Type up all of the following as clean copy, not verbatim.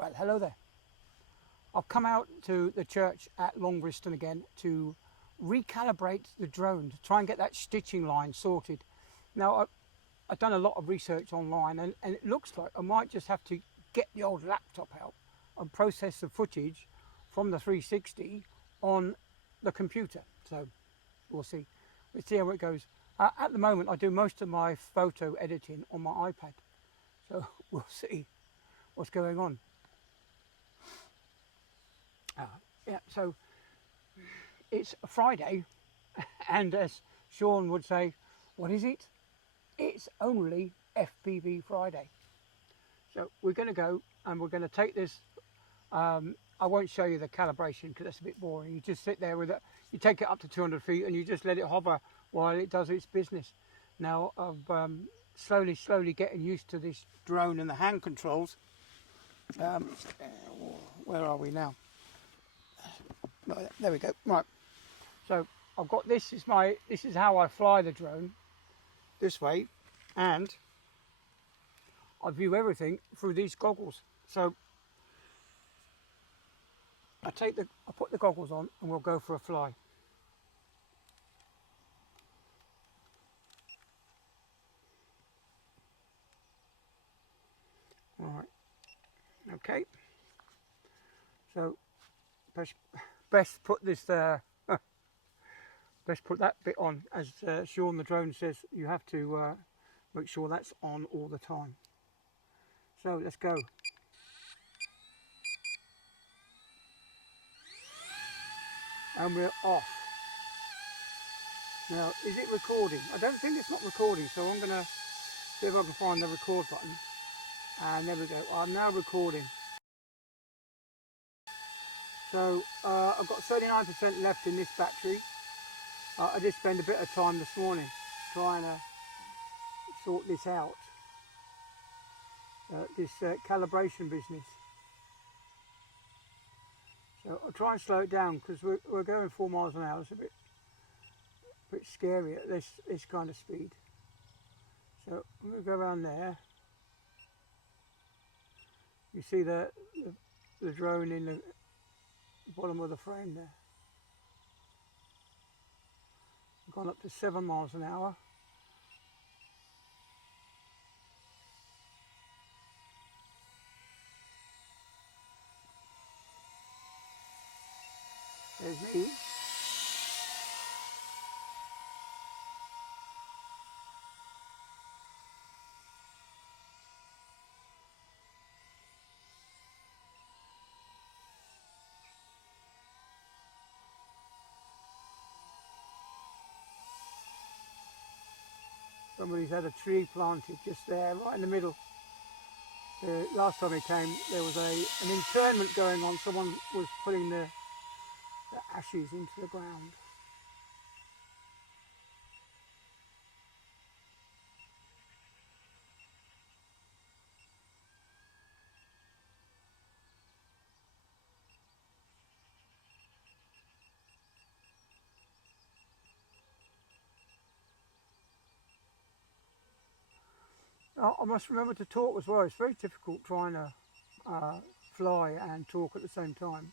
Well, hello there. I've come out to the church at Longbriston again to recalibrate the drone, to try and get that stitching line sorted. Now, I've done a lot of research online, and it looks like I might just have to get the old laptop out and process the footage from the 360 on the computer. So we'll see. Let's see how it goes. At the moment, I do most of my photo editing on my iPad. So we'll see what's going on. Yeah, so it's a Friday, and as Sean would say, what is it? It's only FPV Friday. So we're going to go and we're going to take this. I won't show you the calibration because that's a bit boring. You just sit there with it, you take it up to 200 feet and you just let it hover while it does its business. Now I'm slowly getting used to this drone and the hand controls. Where are we now? Right, there we go. Right, so I've got this is how I fly the drone, this way, and I view everything through these goggles. So I put the goggles on and we'll go for a fly. All right, okay. So best put this best put that bit on, as Sean the drone says. You have to make sure that's on all the time. So let's go. And we're off. Now, is it recording? I don't think it's not recording, so I'm going to see if I can find the record button. And there we go. I'm now recording. So I've got 39% left in this battery. I did spend a bit of time this morning trying to sort this out, this calibration business. So I'll try and slow it down because we're going 4 miles an hour. It's a bit scary at this kind of speed. So I'm going to go around there. You see the drone in the bottom of the frame there. I've gone up to 7 miles an hour. There's me. Somebody's had a tree planted just there, right in the middle. Last time he came, there was an internment going on. Someone was putting the ashes into the ground. I must remember to talk as well. It's very difficult trying to fly and talk at the same time.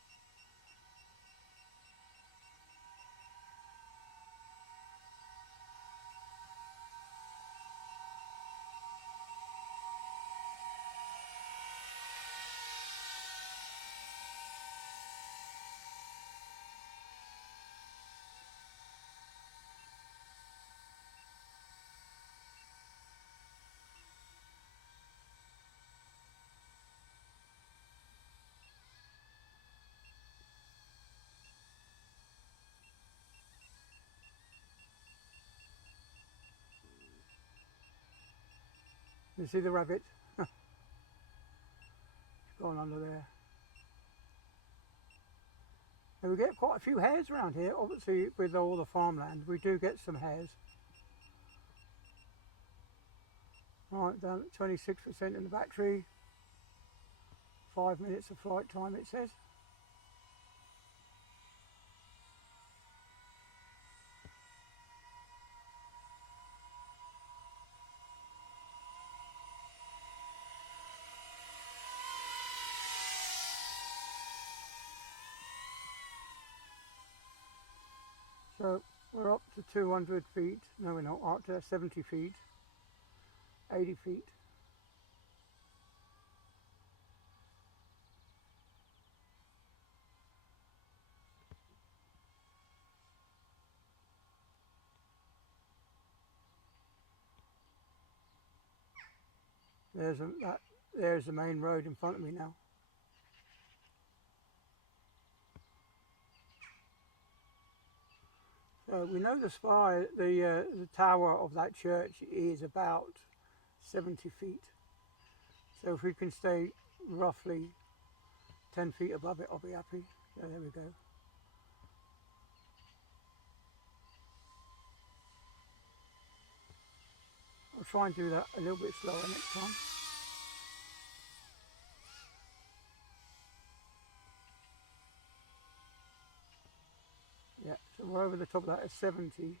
You see the rabbit? It's gone under there. And we get quite a few hares around here. Obviously, with all the farmland, we do get some hares. Right, down at 26% in the battery. 5 minutes of flight time, it says. So we're up to 200 feet. No, we're not. Up to 70 feet, 80 feet. There's the main road in front of me now. So we know the tower of that church is about 70 feet. So if we can stay roughly 10 feet above it, I'll be happy. So there we go. I'll try and do that a little bit slower next time. Yeah, so we're over the top of that at 70.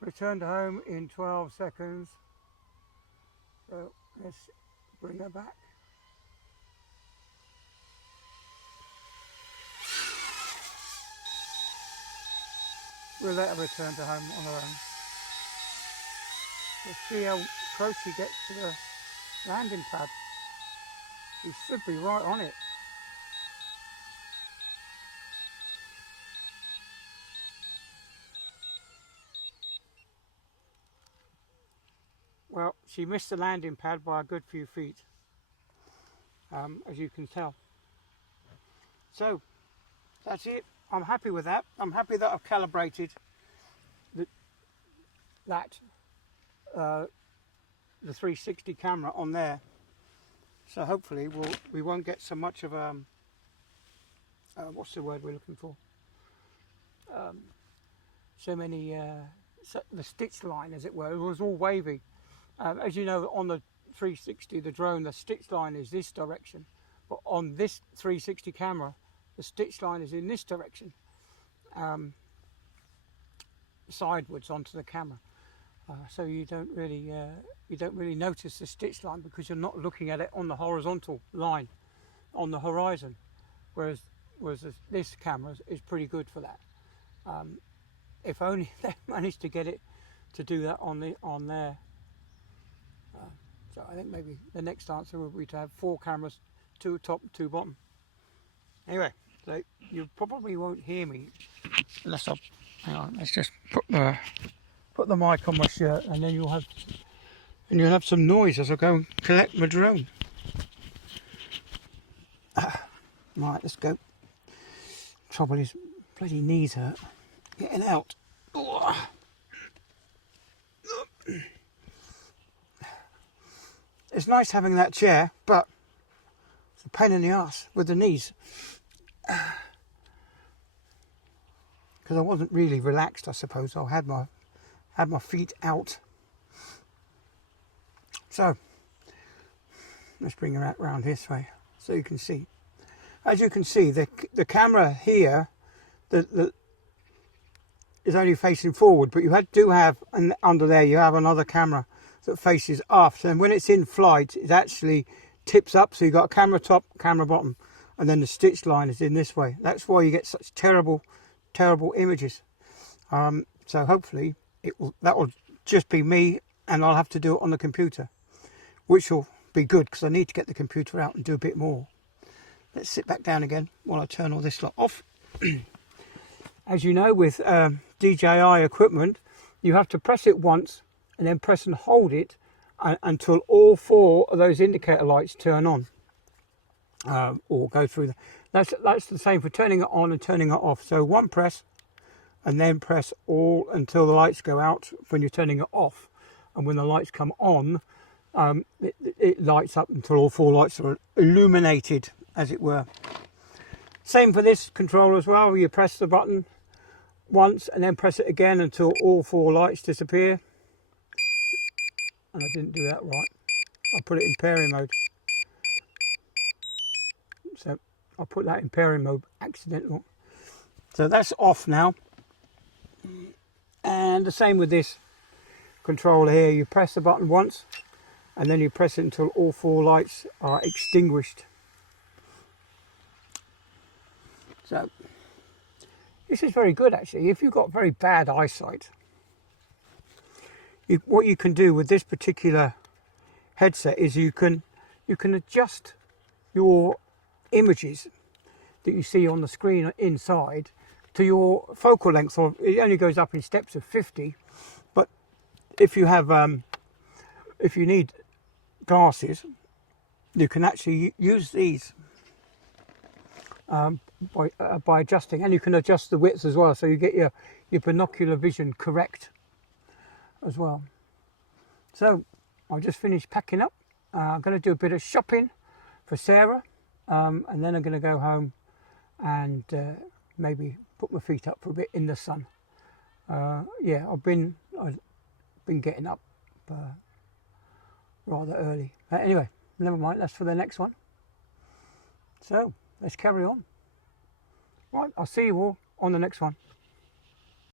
Return to home in 12 seconds. So let's bring her back. We'll let her return to home on her own. Let's see how close she gets to the landing pad. She should be right on it. Well, she missed the landing pad by a good few feet, as you can tell. So, that's it. I'm happy with that. I'm happy that I've calibrated the 360 camera on there. So hopefully we won't get so much of what's the word we're looking for? So many the stitch line, as it were. It was all wavy. As you know, on the 360, the drone, the stitch line is this direction, but on this 360 camera, the stitch line is in this direction, sideways onto the camera. So you don't really notice the stitch line because you're not looking at it on the horizontal line, on the horizon. Whereas this camera is pretty good for that. If only they managed to get it to do that on there. So I think maybe the next answer would be to have 4 cameras, 2 top, 2 bottom. Anyway, so you probably won't hear me unless hang on. Let's just put the mic on my shirt, and then you'll have some noise as I go and collect my drone. Right, let's go. Trouble is, bloody knees hurt. Getting out. It's nice having that chair, but it's a pain in the ass with the knees. Because I wasn't really relaxed, I suppose. I had my feet out. So let's bring her out round this way so you can see. As you can see, the camera here is only facing forward, but you do have, and under there you have another camera that faces aft, and when it's in flight it actually tips up, so you've got a camera top, camera bottom, and then the stitch line is in this way. That's why you get such terrible images. So hopefully that will just be me, and I'll have to do it on the computer, which will be good because I need to get the computer out and do a bit more. Let's sit back down again while I turn all this lot off. As you know, with DJI equipment, you have to press it once and then press and hold it until all 4 of those indicator lights turn on, or go through. That's the same for turning it on and turning it off. So one press, and then press all until the lights go out when you're turning it off, and when the lights come on, it lights up until all 4 lights are illuminated, as it were. Same for this controller as well. You press the button once and then press it again until all 4 lights disappear. And I didn't do that right. I put it in pairing mode. So I put that in pairing mode accidentally. So that's off now. And the same with this controller here. You press the button once and then you press it until all 4 lights are extinguished. So this is very good actually. If you've got very bad eyesight, what you can do with this particular headset is you can adjust your images that you see on the screen inside to your focal length. Or it only goes up in steps of 50, but if you have if you need glasses, you can actually use these by adjusting, and you can adjust the widths as well, so you get your binocular vision correct as well. So I've just finished packing up. I'm going to do a bit of shopping for Sarah, and then I'm going to go home and maybe put my feet up for a bit in the sun. Yeah, I've been getting up rather early. Anyway, never mind, that's for the next one. So let's carry on. Right, I'll see you all on the next one.